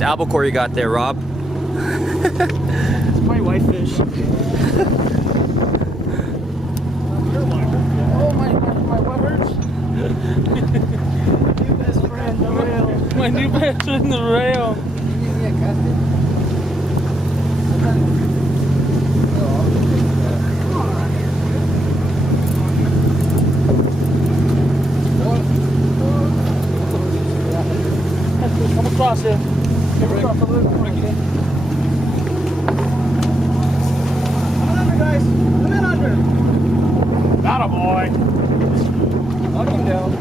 nice albacore you got there, Rob. It's my whitefish. Oh, my what words? New best friend, the rail. My new best friend, the rail. Come across here. Come across a little bit. Come under, guys. Come in under. Got a boy. Knock him down.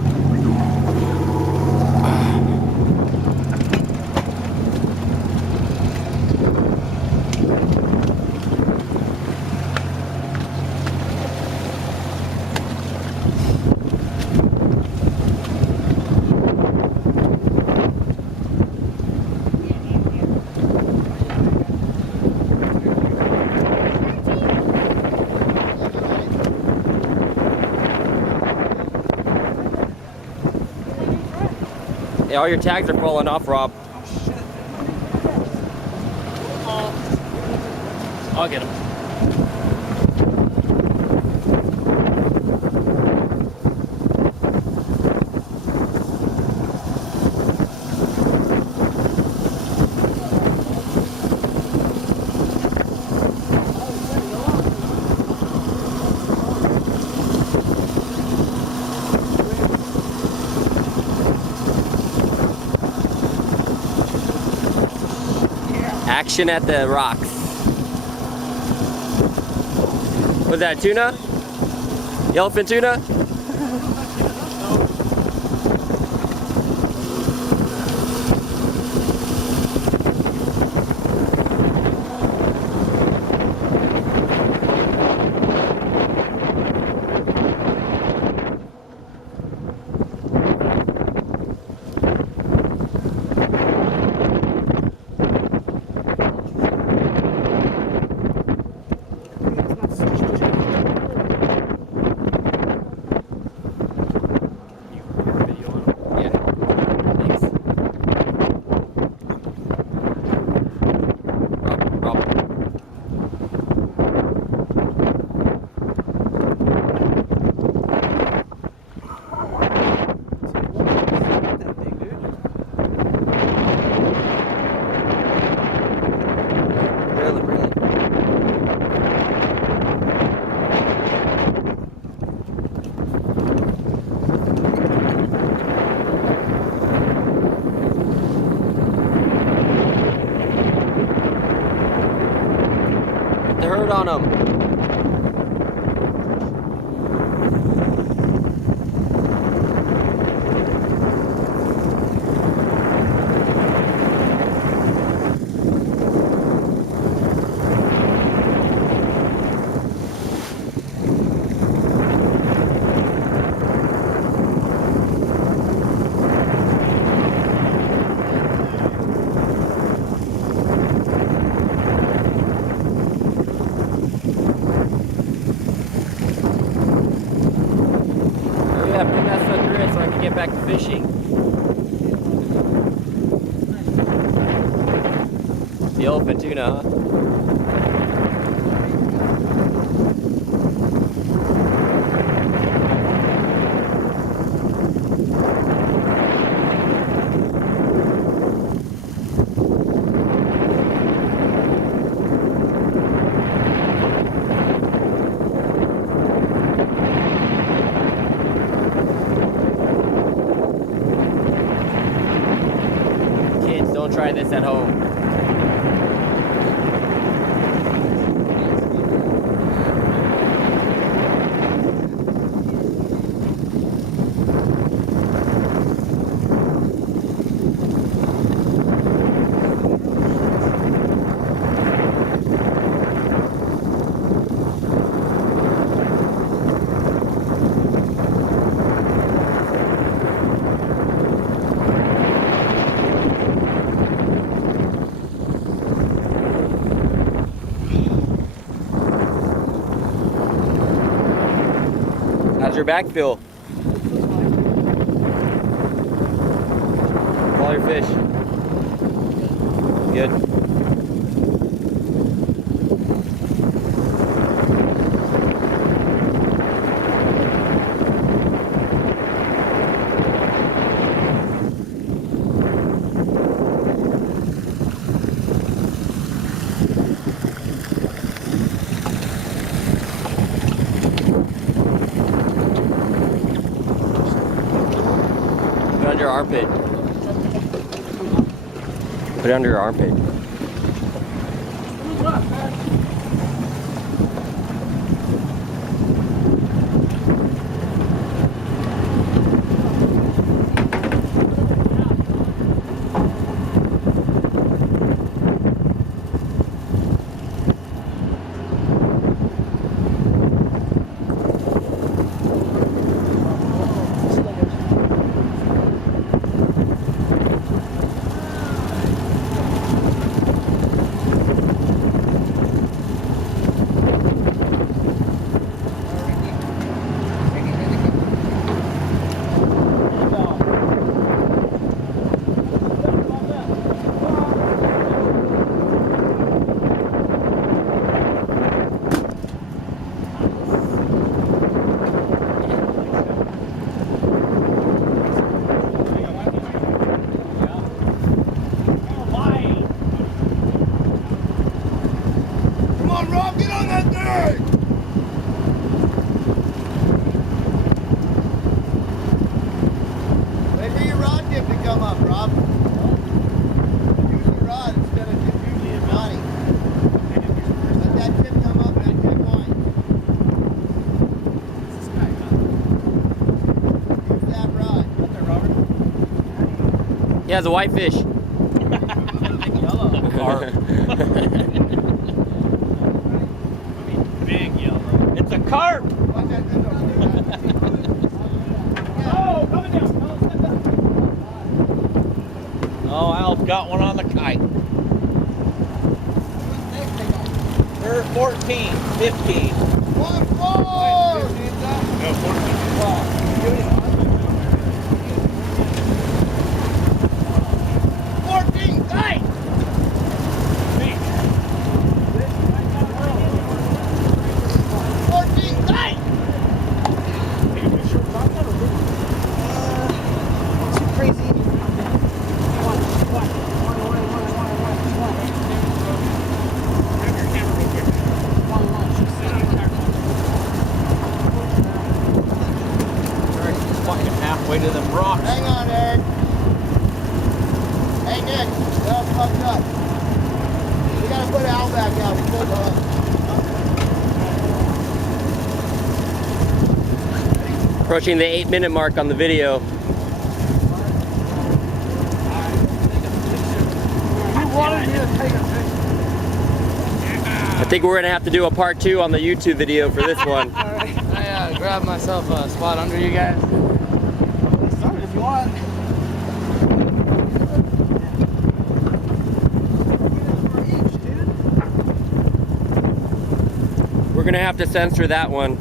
Yeah, all your tags are falling off, Rob. I'll get him. Action at the rocks. Was that tuna? Yellowfin tuna? The herd on them. Bring that sucker in so I can get back to fishing. The elephant tuna, huh? Don't try this at home. How's your back feel? All your fish. Good. Put it under your armpit. Put it under your armpit. He has a whitefish. Carp. Big yellow. It's a carp. Oh, Al's got one on the kite. They're 14, 15. One, four! No, 14. 14, tight! 14, tight! Too crazy. Halfway to them rocks. Hang on, Eric. Hey, Nick, that was fucked up. We gotta put Al back out. We pulled up. Approaching the 8-minute mark on the video. I think we're gonna have to do a part 2 on the YouTube video for this one. Alright, I grabbed myself a spot under you guys. Start if you want. We're gonna have to censor that one.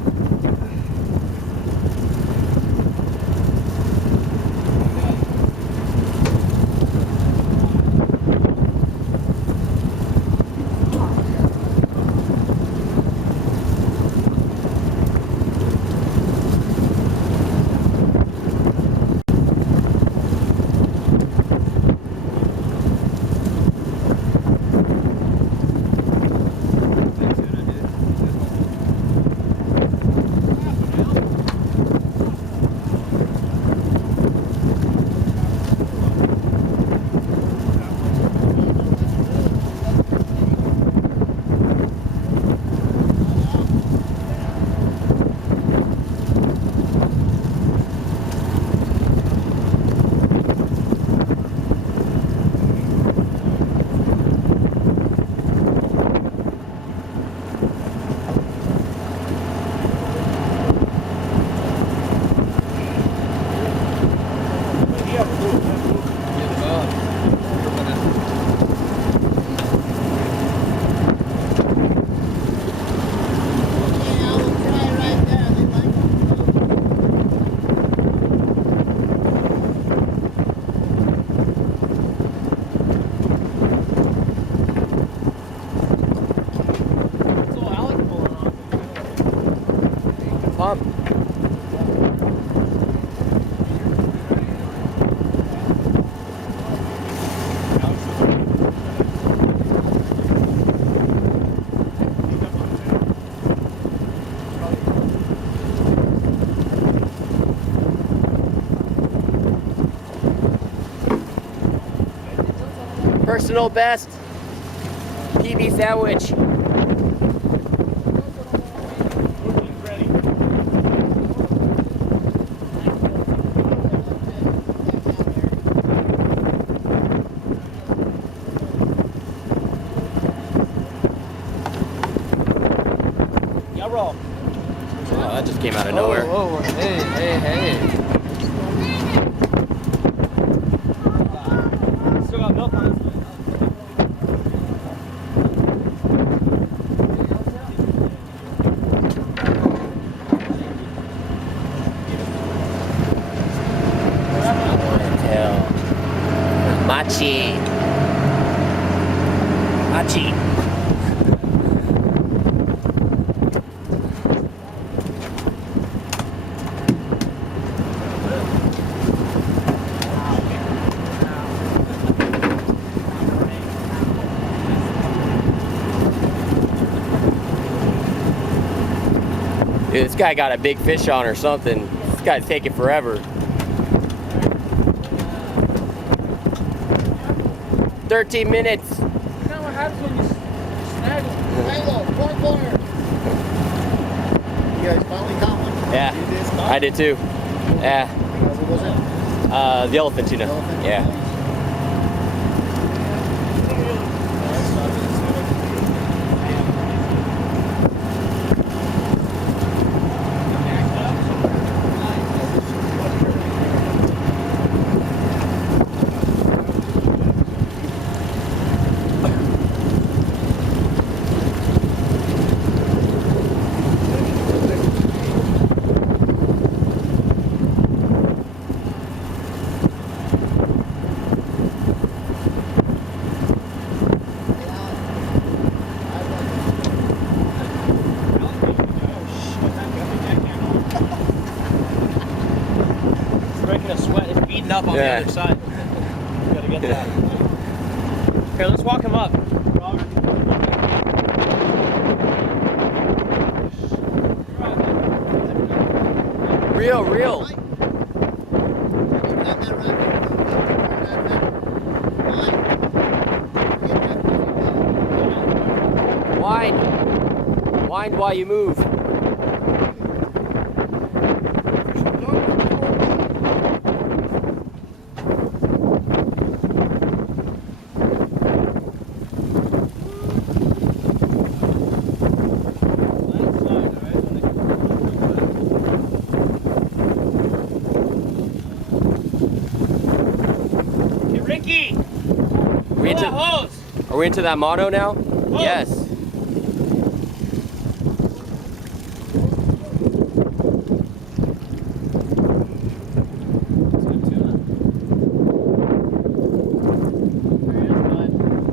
personal best PB sandwich. Roll. Oh, that just came out of nowhere. Oh, hey, hey, hey. Still got milk on it. Machi. Machi. Dude, this guy got a big fish on or something. This guy's taking forever. 13 minutes. You know what happens when you snag them? Halo, 4 corner. You guys finally caught one. Yeah, You did spot? I did too. Yeah, What was it? the elephant tuna. Elephant? Yeah. Breaking a sweat. It's beating up on the Yeah. other side. You gotta get that. Here, let's walk him up. Real, real. Wind. Wind while you move. Hey, Ricky! Are we into that motto now? Yes.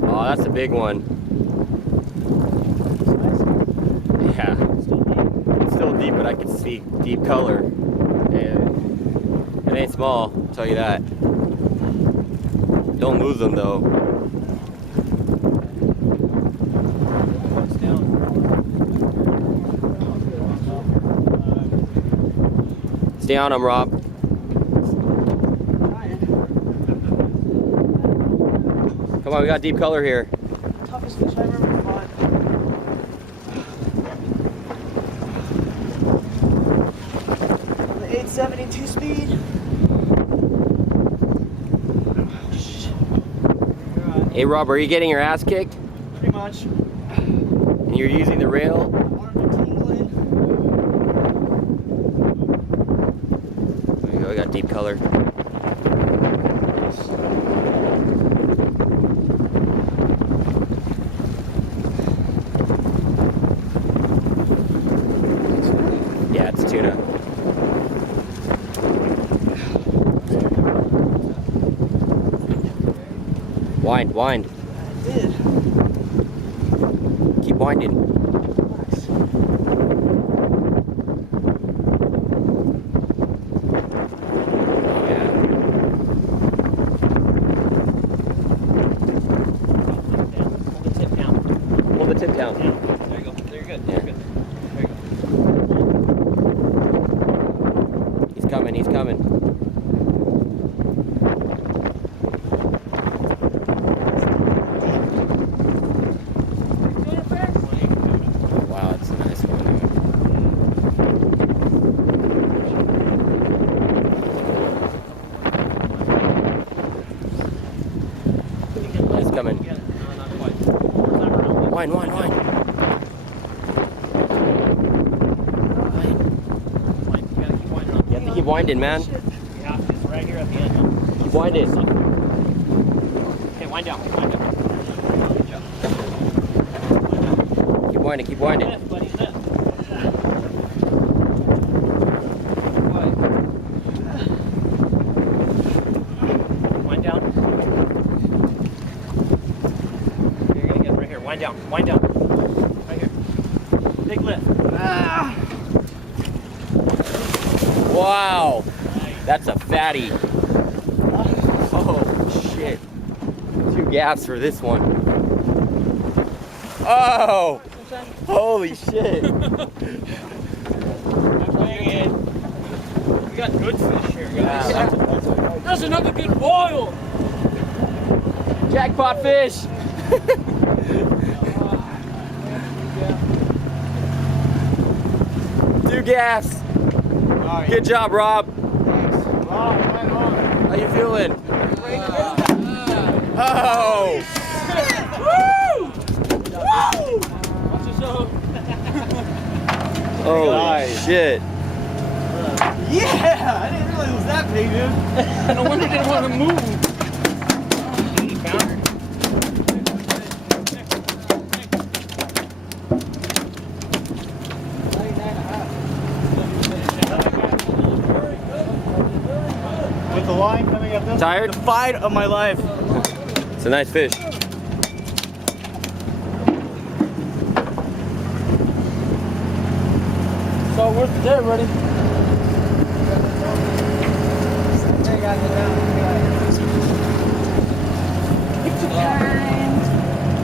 Oh, that's a big one. Yeah. It's still deep, but I can see deep color. And it ain't small, I'll tell you that. Don't lose them though. Stay on them, Rob. Come on, we got deep color here. Toughest fish I ever caught. The 872 speed. Hey, Rob, are you getting your ass kicked? Pretty much. And you're using the rail? Arms are tingling. There you go, we got deep color. Yeah, it's tuna. Wind, wind. I did. Keep winding. Nice. Yeah. Hold the tip down. Hold the tip down. There you go. There you're good. Yeah. You're good. There you go. He's coming, he's coming. winding, man. Yeah, it's right here at the end. Keep winding. Okay, wind down. Wind down. Good job. Keep winding, keep winding. Lift, buddy, lift. Wind down. You're gonna get right here. Wind down. Wind down. Right here. Big lift. Wow. That's a fatty. Oh, shit. 2 gaffs for this one. Oh! Holy shit. We got good fish here, guys. Yeah. That's another good boil. Jackpot fish! Two gaffs. Good job, Rob. How you feeling? Oh! Holy shit. Yeah! I didn't realize it was that big, dude. No wonder it didn't want to move. With the line coming up this Tired? the fight of my life. It's a nice fish. So where's the day, buddy? They got it down.